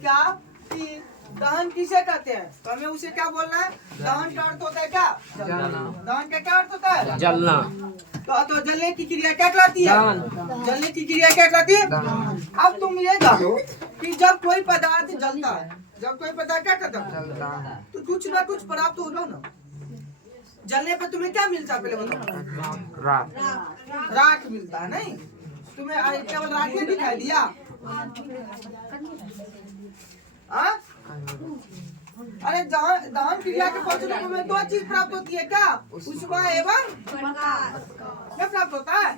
क्या कि दहन किसे कहते हैं, तो हमें उसे क्या बोलना है, दहन का अर्थ होता है क्या, जलना। दहन का क्या अर्थ होता है, जलना। तो जलने की क्रिया क्या कहलाती है, जलने की क्रिया क्या कहलाती है। अब तुम ये जानो कि जब कोई पदार्थ जलता है, जब कोई पदार्थ क्या करता है, तो कुछ ना कुछ प्राप्त होगा ना। जलने पर तुम्हें क्या मिलता है, पहले बताओ। राख मिलता है, नहीं तुम्हें केवल राख ही दिखाई दिया। अरे दहन क्रिया के फलस्वरूप में दो चीज प्राप्त होती है क्या, उष्मा एवं क्या प्राप्त होता है।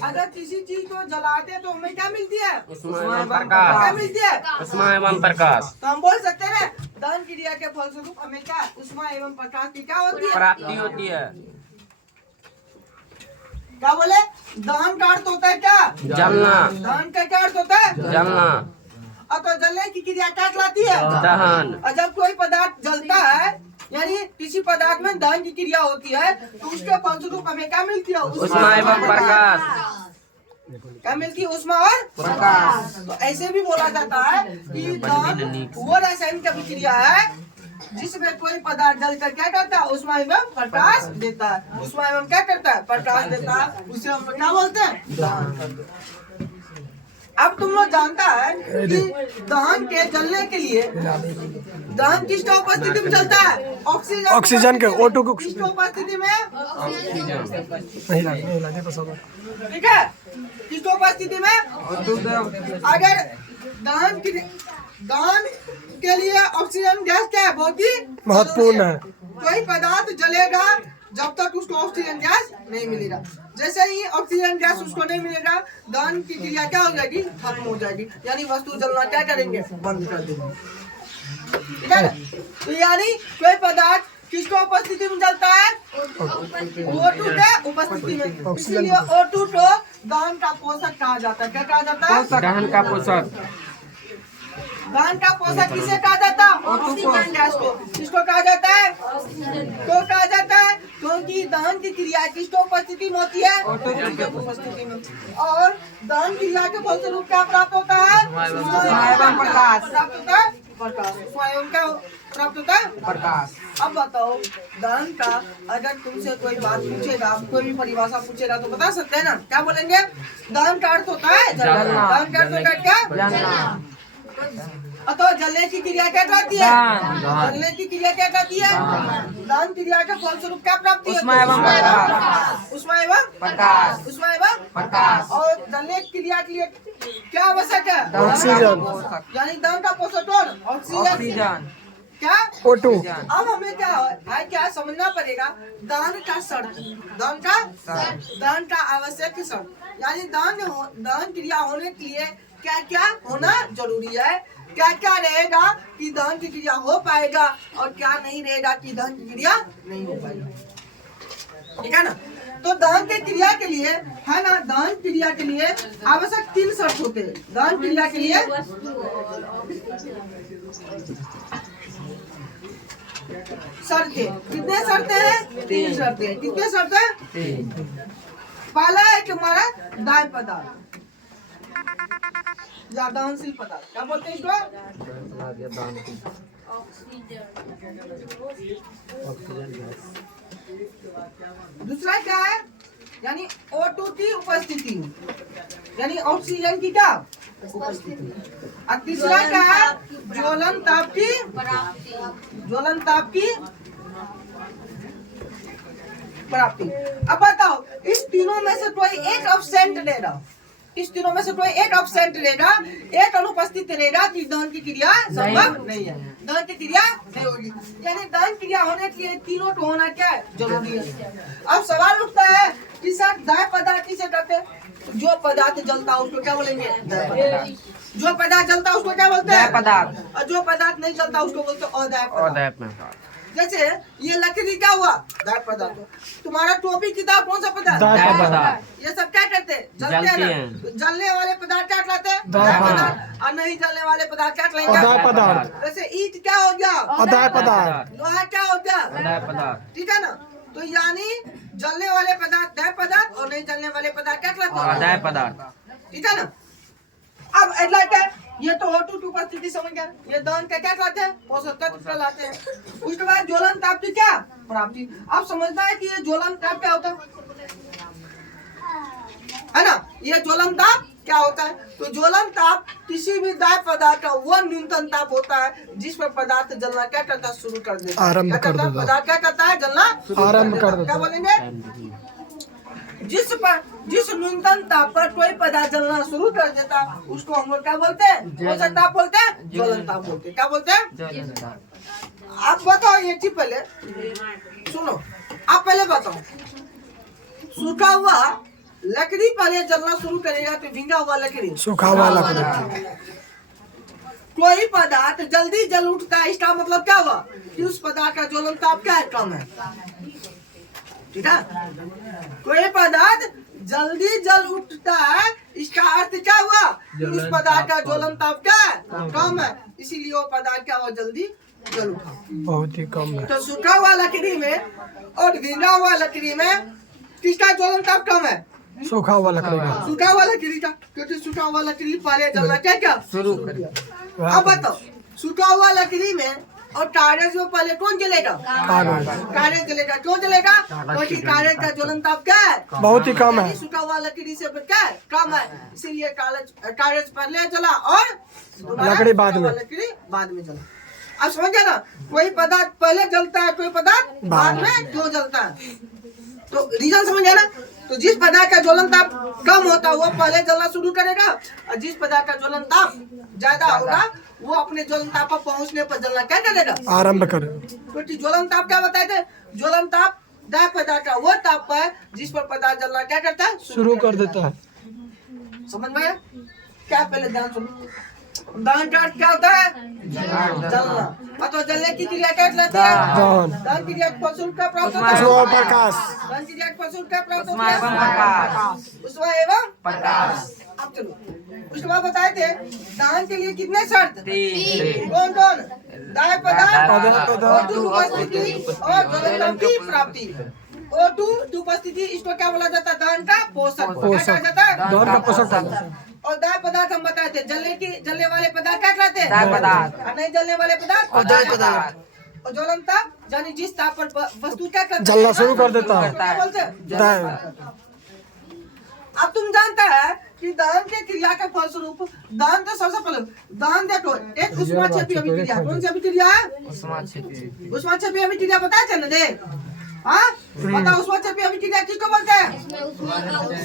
अगर किसी चीज को जलाते हैं तो हमें क्या मिलती है, उष्मा एवं प्रकाश। क्या मिलती है, उष्मा एवं प्रकाश। तो हम बोल सकते हैं दहन क्रिया के फलस्वरूप हमें क्या, उष्मा एवं प्रकाश की क्या होती है, प्राप्ति होती है। क्या बोले, दहन का अर्थ होता है क्या, जलना। दहन का क्या अर्थ होता है, जलना। और तो जलने की क्रिया क्या कहलाती है, दहन। और जब कोई पदार्थ जलता है यानी किसी पदार्थ में दहन की क्रिया होती है तो उसके फलस्वरूप हमें क्या मिलती है, उष्मा एवं प्रकाश। क्या मिलती है, उष्मा और प्रकाश। तो ऐसे भी बोला जाता है कि दहन वो रासायनिक अभिक्रिया है जिसमें कोई पदार्थ जलकर क्या करता है, उष्मा एवं प्रकाश देता है। उष्मा एवं क्या करता है, प्रकाश देता है, उसे हम क्या बोलते हैं, दहन। अब तुम लोग जानता है कि दहन के जलने के लिए दहन किसकी उपस्थिति में चलता है, ऑक्सीजन के O2 को किसकी उपस्थिति में, ठीक है, किसकी उपस्थिति में। अगर दहन के लिए ऑक्सीजन गैस क्या है, बहुत ही महत्वपूर्ण है। कोई पदार्थ जलेगा जब तक उसको ऑक्सीजन गैस नहीं मिलेगा, जैसे ही ऑक्सीजन गैस उसको नहीं मिलेगा दहन की क्रिया क्या हो जाएगी, खत्म हो जाएगी, यानी वस्तु जलना क्या करेंगे, बंद कर देंगे, ठीक है ना। तो यानी कोई पदार्थ किसको उपस्थिति में जलता है, O2 के उपस्थिति में, इसलिए O2 को दहन का पोषक कहा जाता है। क्या कहा जाता है, दहन का पोषक। दहन का पोषक किसे कहा जाता है, ऑक्सीजन गैस को। किसको कहा जाता है, तो कहा जाता है क्योंकि दहन की क्रिया किसको उपस्थिति में होती है, O2 की उपस्थिति में। और दहन क्रिया के फलस्वरूप क्या प्राप्त होता है, उष्मा एवं प्रकाश प्राप्त होता है, प्रकाश। उष्मा एवं क्या प्राप्त होता है, प्रकाश। अब बताओ दहन का अगर तुमसे कोई बात पूछेगा, कोई भी परिभाषा पूछेगा तो बता सकते हैं ना, क्या बोलेंगे, दहन का अर्थ होता है जलना। दहन का अर्थ होता है क्या, जलना। तो जलने की क्रिया क्या कहती है, जलने की क्रिया क्या कहती है, दहन क्रिया के फलस्वरूप क्या प्राप्ति है, उष्मा एवं प्रकाश। उष्मा एवं प्रकाश, उष्मा एवं प्रकाश। और जलने की क्रिया के लिए क्या आवश्यक है, ऑक्सीजन, यानी दहन का पोषक कौन, ऑक्सीजन, क्या O2। अब हमें क्या है, क्या समझना पड़ेगा, दहन का शर्त, दहन का आवश्यक शर्त, यानी दहन क्रिया होने के लिए क्या क्या होना जरूरी है, क्या क्या रहेगा कि दहन की क्रिया हो पाएगा और क्या नहीं रहेगा कि दहन की क्रिया नहीं हो पाएगा, ठीक है ना। तो दहन की क्रिया के लिए है ना, दहन क्रिया के लिए आवश्यक 3 शर्त होते हैं। दहन क्रिया के लिए शर्तें, कितने शर्तें हैं, 3 शर्तें। कितने शर्तें, पहला है कि हमारा दाह्य पदार्थ या दहनशील पदार्थ, क्या बोलते हैं इसको, दूसरा क्या है, यानी O2 की उपस्थिति, यानी ऑक्सीजन की क्या उपस्थिति। और तीसरा क्या है, ज्वलन ताप की प्राप्ति। अब बताओ इस तीनों में से कोई एक अब्सेंट रहेगा, इस तीनों में से कोई एक अब्सेंट रहेगा, एक अनुपस्थित रहेगा कि दहन की क्रिया संभव नहीं है, दहन की क्रिया नहीं होगी। यानी दहन क्रिया होने के लिए तीनों को होना क्या है, जरूरी है। अब सवाल उठता है कि सर दाह्य पदार्थ किसे कहते हैं, जो पदार्थ जलता है उसको क्या बोलेंगे, दाह्य पदार्थ। जो पदार्थ जलता है उसको क्या बोलते हैं, पदार्थ। और जो पदार्थ नहीं जलता उसको बोलते हैं अदाह्य पदार्थ। जैसे ये लकड़ी क्या हुआ, दाह्य पदार्थ। तुम्हारा टोपी किताब कौन सा पदार्थ, दाह्य पदार्थ। ये सब क्या करते हैं, जलते हैं। तो जलने वाले पदार्थ क्या कहलाते हैं, दाह्य पदार्थ। और नहीं जलने वाले पदार्थ क्या कहलाएंगे, अदाह्य पदार्थ। जैसे ईंट क्या हो गया, अदाह्य पदार्थ। लोहा क्या हो गया, अदाह्य पदार्थ, ठीक है ना। तो यानी जलने वाले पदार्थ दाह्य पदार्थ और नहीं जलने वाले पदार्थ क्या कहलाते हैं, अदाह्य पदार्थ, ठीक है ना। अब अगला क्या, ये तो O2 की उपस्थिति समझ गया। ये दहन का क्या कहलाते हैं? पोषक तत्व कहलाते हैं। उसके बाद ज्वलन ताप की क्या प्राप्ति। अब समझना है कि ये ज्वलन ताप क्या होता है ना। ये ज्वलन ताप क्या होता है? तो ज्वलन ताप किसी भी दाह्य पदार्थ का वह न्यूनतम ताप होता है जिस पर पदार्थ जलना क्या करता है? शुरू कर देता है। आरंभ कर देता है। पदार्थ क्या करता है? जलना आरंभ कर देता क्या है। बोलेंगे? जिस न्यूनतम ताप पर कोई पदार्थ जलना शुरू कर देता उसको हम लोग क्या बोलते हैं? कौन सा ताप बोलते हैं? ज्वलन ताप बोलते हैं। क्या बोलते हैं? आप बताओ ये चीज पहले सुनो। आप पहले बताओ, सूखा हुआ लकड़ी पहले जलना शुरू करेगा तो भींगा हुआ लकड़ी, सूखा हुआ लकड़ी। कोई पदार्थ जल्दी जल उठता है, इसका मतलब क्या हुआ कि उस पदार्थ का ज्वलन ताप क्या है? कम है। ठीक है। कोई पदार्थ जल्दी जल उठता है, इसका अर्थ क्या हुआ कि उस पदार्थ का ज्वलन ताप क्या है? कम है। इसीलिए वो पदार्थ क्या हुआ? जल्दी जल उठा। बहुत ही कम है। तो सूखा हुआ लकड़ी में और भींगा हुआ लकड़ी में किसका ज्वलन ताप कम है? सूखा हुआ लकड़ी का। सूखा हुआ लकड़ी का, क्योंकि सूखा हुआ लकड़ी पहले जलना क्या शुरू किया। अब बताओ, सूखा हुआ लकड़ी में और कागज में पहले कौन जलेगा? कागज जलेगा। क्यों जलेगा? क्योंकि कागज का ज्वलन ताप क्या है? बहुत ही कम है। सूखा हुआ लकड़ी से क्या है? कम है। इसीलिए कागज पहले जला और लकड़ी बाद में। लकड़ी बाद में जला। अब समझ गया ना। कोई पदार्थ पहले जलता है, कोई पदार्थ बाद में क्यों जलता है? तो रीजन समझ गया ना। तो जिस पदार्थ का ज्वलन ताप कम होता है वो पहले जलना शुरू करेगा, और जिस पदार्थ का ज्वलन ताप ज्यादा होगा वो अपने ज्वलन ताप पर पहुंचने पर जलना क्या करेगा? आरंभ करेगा। क्योंकि ज्वलन ताप क्या बताए थे? ज्वलन ताप दाह्य पदार्थ का वो ताप है जिस पर पदार्थ जलना क्या करता है? शुरू कर देता है। समझ में आया? क्या पहले ध्यान सुनो। दहन का अर्थ क्या होता है? जलना। तो जलने की क्रिया क्या कहलाती है? दहन क्रिया के फलस्वरूप क्या प्राप्त होता है? प्रकाश। दहन क्रिया के फलस्वरूप क्या प्राप्त होता है? ऊष्मा एवं प्रकाश। अब चलो उसके बाद बताए थे दहन के लिए कितने शर्त? कौन कौन? दाह्य पदार्थ, O2 की उपस्थिति और ज्वलन की प्राप्ति। O2 की उपस्थिति, इसको क्या बोला जाता है? दहन का पोषक। क्या कहा जाता है? दहन का पोषक। और दाह्य पदार्थ हम बताए थे, जलने वाले पदार्थ क्या कहलाते हैं? दाह्य पदार्थ। और नहीं जलने वाले पदार्थ दाह्य पदार्थ। और ज्वलन ताप यानी जिस ताप पर वस्तु क्या करता है? जलना शुरू कर देता है। क्या बोलते हैं? अब तुम जानता है कि दहन की क्रिया के फलस्वरूप दहन तो सबसे पहले दहन देखो एक ऊष्माक्षेपी अभिक्रिया। कौन सी अभिक्रिया है? ऊष्माक्षेपी अभिक्रिया पता है चल दे। हाँ पता ऊष्माक्षेपी अभिक्रिया किसको बोलते हैं?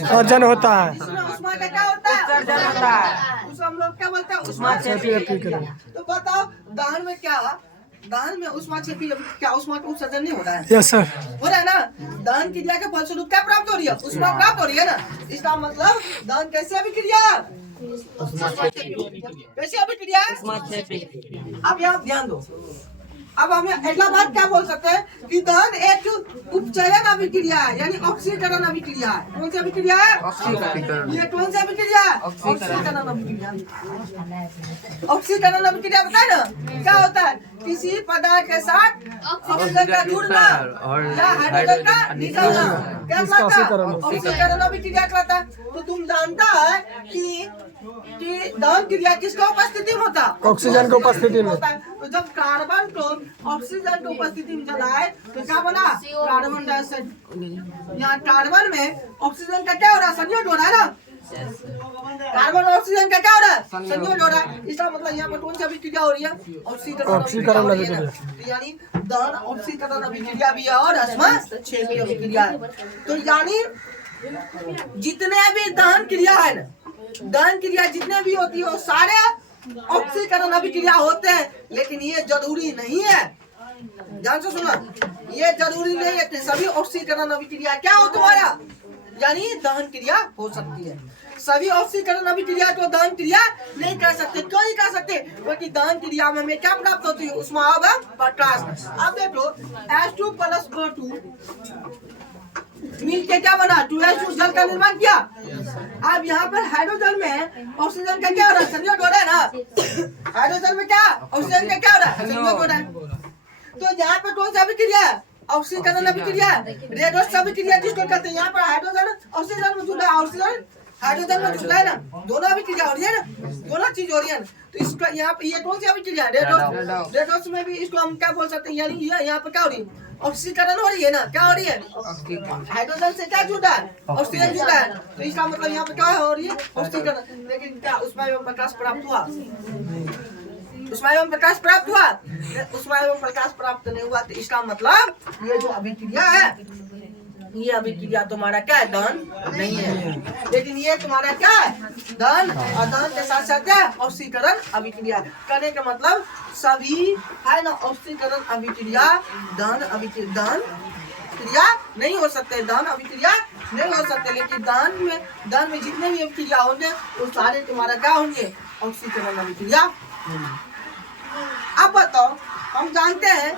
सर्जन होता है। इसमें ऊष्मा का क्या होता है? उत्सर्जन होता है। उसको हम लोग क्या बोलते हैं? ऊष्माक्षेपी अभिक्रिया। तो बताओ दहन में क्या? दहन में ऊष्माक्षेपी क्या ऊष्मा का उत्सर्जन नहीं हो रहा है? Yes sir. हो रहा है ना। दहन क्रिया के फलस्वरूप क्या प्राप्त हो रही है? ऊष्मा प्राप्त हो रही है ना। इसका मतलब दहन कैसे अभिक्रिया? कैसे अभिक्रिया? अब यहाँ ध्यान दो। अब हमें अगला बात क्या बोल सकते हैं कि दहन एक उपचयन अभिक्रिया है, यानी ऑक्सीकरण अभिक्रिया है। कौन सी अभिक्रिया है? ये कौन सी अभिक्रिया है? ऑक्सीकरण अभिक्रिया। ऑक्सीकरण अभिक्रिया बताए ना क्या होता है? किसी पदार्थ के साथ ऑक्सीजन का जुड़ना या हाइड्रोजन का निकलना क्या कहलाता है? ऑक्सीकरण अभिक्रिया कहलाता है। तो तुम जानता है कि दहन क्रिया किसका उपस्थिति में होता है? ऑक्सीजन की उपस्थिति में। तो जब कार्बन को ऑक्सीजन की उपस्थिति में जलाए तो क्या बना? Carbon dioxide. यहाँ कार्बन में ऑक्सीजन का क्या हो रहा है? संयोजन हो रहा है ना। कार्बन और ऑक्सीजन का क्या हो रहा है? संयोजन हो रहा है। इसका मतलब यहाँ पर कौन सी अभिक्रिया हो रही है? ऑक्सीकरण अभिक्रिया। यानी दहन ऑक्सीकरण अभिक्रिया भी है और ऊष्माक्षेपी अभिक्रिया है। तो यानी जितने भी दहन क्रिया है ना, दहन क्रिया जितने भी होती है वो सारे ऑक्सीकरण अभिक्रिया होते हैं, लेकिन ये जरूरी नहीं है। ध्यान से सुना, ये जरूरी नहीं है कि सभी ऑक्सीकरण अभिक्रिया क्या हो तुम्हारा यानी दहन क्रिया हो सकती है। सभी ऑक्सीकरण अभिक्रिया को दहन क्रिया नहीं कर सकते। क्यों नहीं कर सकते? क्योंकि दहन क्रिया में हमें क्या प्राप्त होती है? ऊष्मा एवं प्रकाश। अब देखो H2 + O2 मिल के क्या बना? 2H2 जल का निर्माण किया। अब यहाँ पर हाइड्रोजन में ऑक्सीजन का क्या हो रहा है? संयोग हो रहा है ना। हाइड्रोजन में क्या? ऑक्सीजन का क्या हो रहा है? संयोग हो रहा है। तो यहाँ पर कौन सा अभिक्रिया है? ऑक्सीकरण अभिक्रिया। रेडोक्स अभिक्रिया जिसको कहते हैं। यहाँ पर हाइड्रोजन ऑक्सीजन में जुड़ा है, ऑक्सीजन हाइड्रोजन में जुड़ा है ना, दोनों अभिक्रिया हो रही है ना, दोनों चीज हो रही है ना। तो इसका यहाँ पे ये कौन सी अभिक्रिया है? रेडॉक्स में भी इसको हम क्या बोल सकते हैं, यानी ये यहाँ पे क्या हो रही है? ऑक्सीकरण हो रही है ना, क्या हो रही है? हाइड्रोजन से क्या जुड़ा है? ऑक्सीजन जुड़ा है। तो इसका मतलब यहाँ पे क्या हो रही है? ऑक्सीकरण। लेकिन क्या उसमें एवं प्रकाश प्राप्त हुआ? उसमें एवं प्रकाश प्राप्त हुआ? उसमें एवं प्रकाश प्राप्त नहीं हुआ। तो इसका मतलब ये जो अभिक्रिया है, ये अभिक्रिया तुम्हारा क्या है? दहन नहीं है। लेकिन ये तुम्हारा क्या है? दहन। और दहन के साथ साथ क्या है? ऑक्सीकरण अभिक्रिया। कहने का मतलब सभी है ना, ऑक्सीकरण अभिक्रिया दहन क्रिया नहीं हो सकते, दहन अभिक्रिया नहीं हो सकते। लेकिन दहन में जितने भी अभिक्रिया होंगे वो सारे तुम्हारा क्या होंगे? ऑक्सीकरण अभिक्रिया। अब बताओ, हम जानते हैं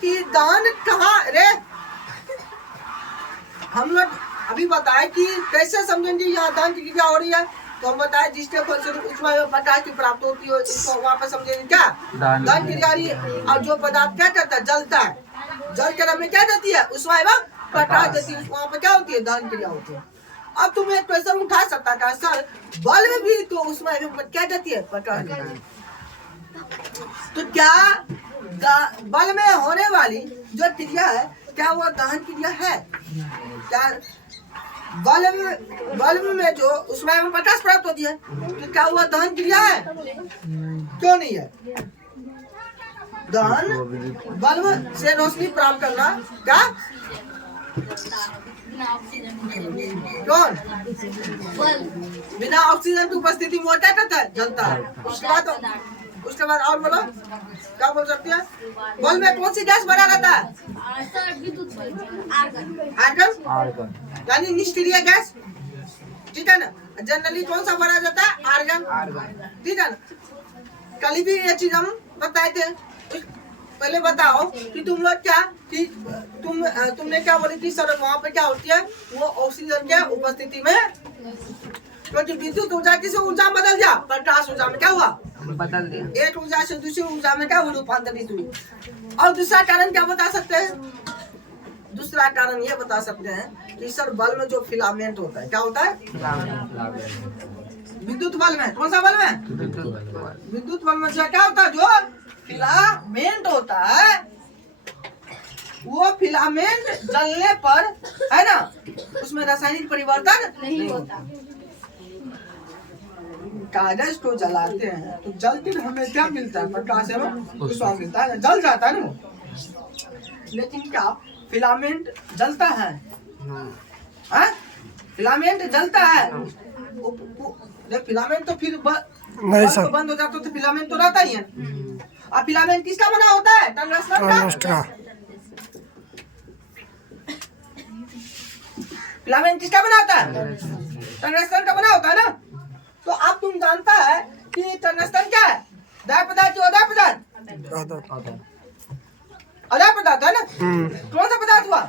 कि दहन कहाँ रे, हम लोग अभी बताए कि कैसे समझेंगे यहाँ दहन की क्रिया हो रही है। तो हम बताए जिसके फलस्वरूप उसमें प्रकाश की प्राप्ति होती है, इसको वहाँ पे समझेंगे क्या? दहन क्रिया हो रही है। और जो पदार्थ क्या करता है? जलता है। जल के में क्या देती है? उसमें प्रकाश देती है, वहाँ पे क्या होती है? दहन क्रिया होती है। अब तुम एक क्वेश्चन उठा सकता था, सर बल में भी तो उसमें क्या देती है? प्रकाश देती है। तो क्या बल में होने वाली जो क्रिया है, क्या वो दहन क्रिया है? क्या बल्ब में जो उसमें प्रकाश प्राप्त होती है, तो क्या हुआ? दहन क्रिया है? क्यों नहीं है? दहन बल्ब से रोशनी प्राप्त करना क्या? कौन? बिना ऑक्सीजन की उपस्थिति में क्या करता है? जलता है। उसके बाद और बोलो, क्या बोल सकते हैं? बल्ब में कौन सी गैस भरा रहता है? आर्गन, यानी निष्क्रिय गैस, ठीक है ना। जनरली कौन सा भरा जाता है? आर्गन, ठीक है ना। कल भी ये चीज हम बताए थे। पहले बताओ कि तुम लोग क्या कि तुमने क्या बोली थी सर? वहाँ पे क्या होती है? वो ऑक्सीजन के उपस्थिति में, क्योंकि विद्युत ऊर्जा किसी ऊर्जा में बदल गया, प्रकाश ऊर्जा में क्या हुआ? बदल दिया। एक ऊर्जा से दूसरी ऊर्जा में क्या रूपांतरित हुई। और दूसरा कारण क्या बता सकते हैं? दूसरा कारण ये बता सकते हैं कि सर बल्ब में जो फिलामेंट होता है, क्या होता है? विद्युत बल्ब में, कौन सा बल्ब है? विद्युत बल्ब में क्या होता है? जो फिलामेंट होता है, वो फिलामेंट जलने पर है ना, उसमें रासायनिक परिवर्तन नहीं होता। कागज को जलाते हैं तो जलते हमें क्या मिलता है? प्रकाश एवं ऊष्मा मिलता है, जल जाता है ना। लेकिन क्या फिलामेंट जलता है? फिलामेंट जलता है? फिलामेंट तो फिर नहीं सर, बंद हो जाता तो फिलामेंट तो रहता ही है। और फिलामेंट किसका बना होता है? टंगस्टन का। फिलामेंट किसका बना होता है? टंगस्टन का बना होता है ना। तो अब तुम जानता है कि टंगस्टन क्या है? दाय पदार्थ, जो अदाय पदार्थ, अदाय पदार्थ है ना। कौन सा पदार्थ हुआ?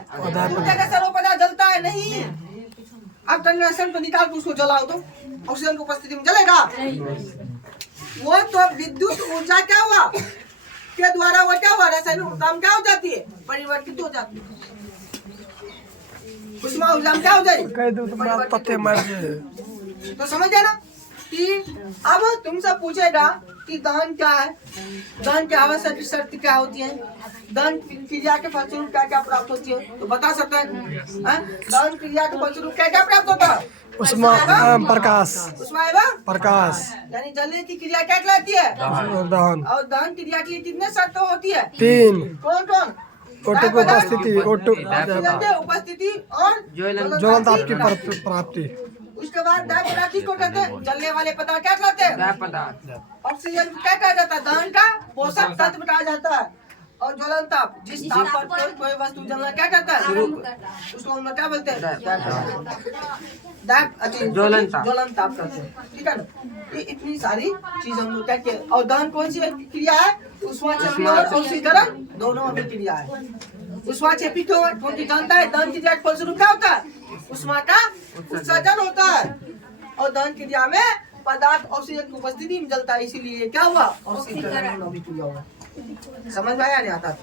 सर्व पदार्थ जलता है नहीं। अब टंगस्टन को निकाल के उसको जलाओ तो ऑक्सीजन की उपस्थिति में जलेगा? वो तो विद्युत ऊर्जा क्या हुआ के द्वारा वो क्या हुआ? रासायनिक ऊर्जा क्या हो जाती है? परिवर्तित हो जाती है। ऊष्मा ऊर्जा क्या हो जाएगी? तो समझ गए ना कि अब तुमसे पूछेगा कि दहन क्या है, दहन की आवश्यक शर्त क्या होती है, दहन क्रिया के फलस्वरूप क्या क्या प्राप्त होती है, तो बता सकते हैं। दहन क्रिया के फलस्वरूप क्या क्या प्राप्त होता है? उसमें प्रकाश, यानी जलने की क्रिया क्या कहलाती है? दहन। और दहन क्रिया की कितने शर्त होती है? 3। कौन कौन? O2 की उपस्थिति, ऑक्सीजन की उपस्थिति और ज्वलन ताप की प्राप्ति। उसके बाद दाय पदार्थ किसको कहते हैं? जलने वाले पदार्थ क्या कहते हैं? ऑक्सीजन क्या कहा जाता है? दहन का पोषक तत्व कहा जाता है। और ज्वलन ताप, जिस ताप पर कोई वस्तु जलना क्या करता है? उसको हम क्या बोलते हैं? ज्वलन ताप कहते हैं, ठीक है ना। ये इतनी सारी चीज हम लोग क्या किए। और दहन कौन सी क्रिया है? ऊष्माक्षेपी और ऑक्सीकरण दोनों में क्रिया है। ऊष्माक्षेपी क्यों? क्योंकि जानता है दहन क्रिया के फलस्वरूप क्या होता है? ऊष्मा का उत्सर्जन होता है। और दहन क्रिया में पदार्थ ऑक्सीजन की उपस्थिति में जलता है, इसीलिए क्या हुआ? ऑक्सीकरण अभिक्रिया हुआ। समझ में आया नहीं आता?